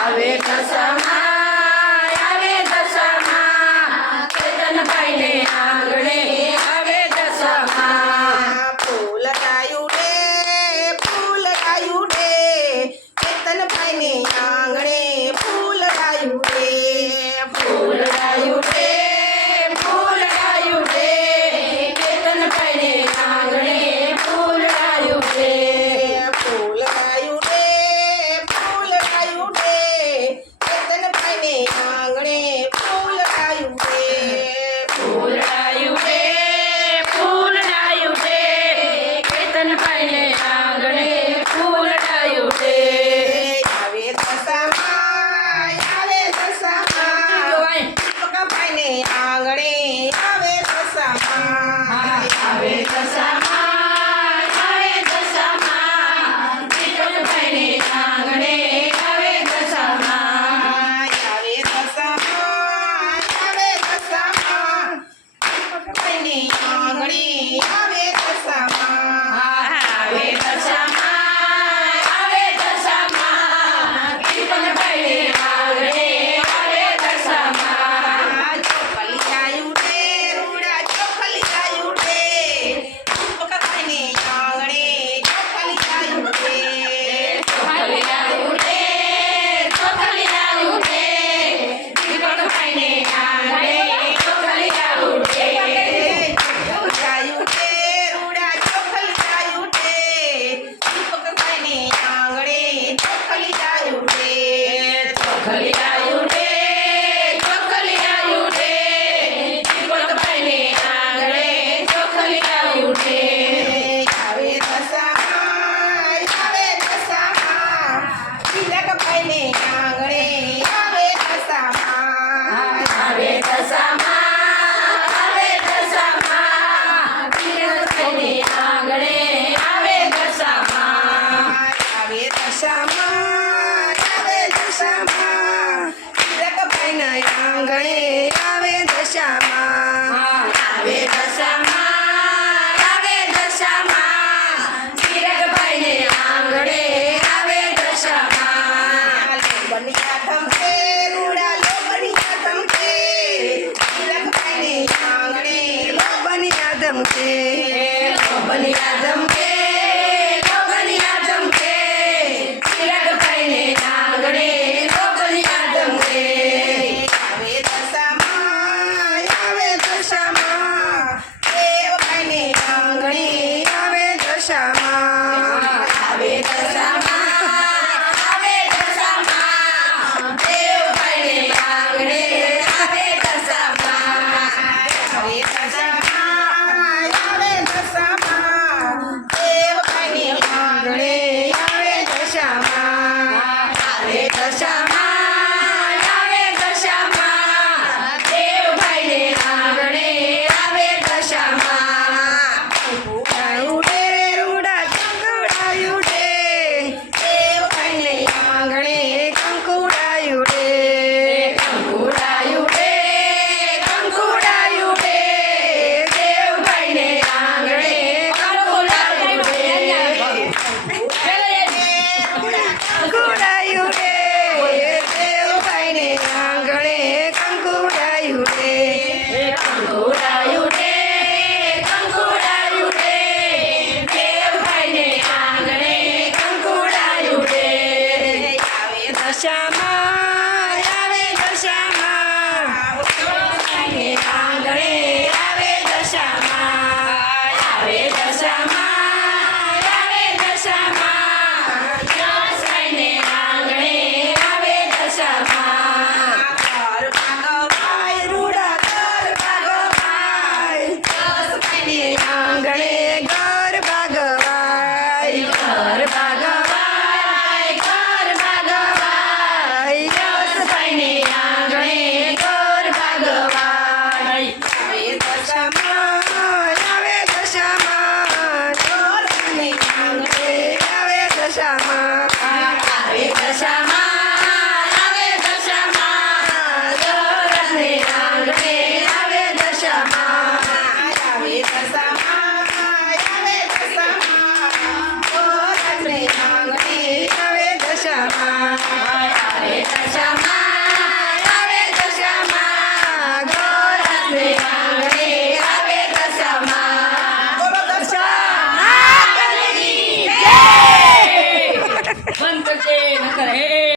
આવે કસમા આવે દશામાં આવે દશામાં હીરકભાઈના આંગણે આવે દશામાં આવે દશામાં good.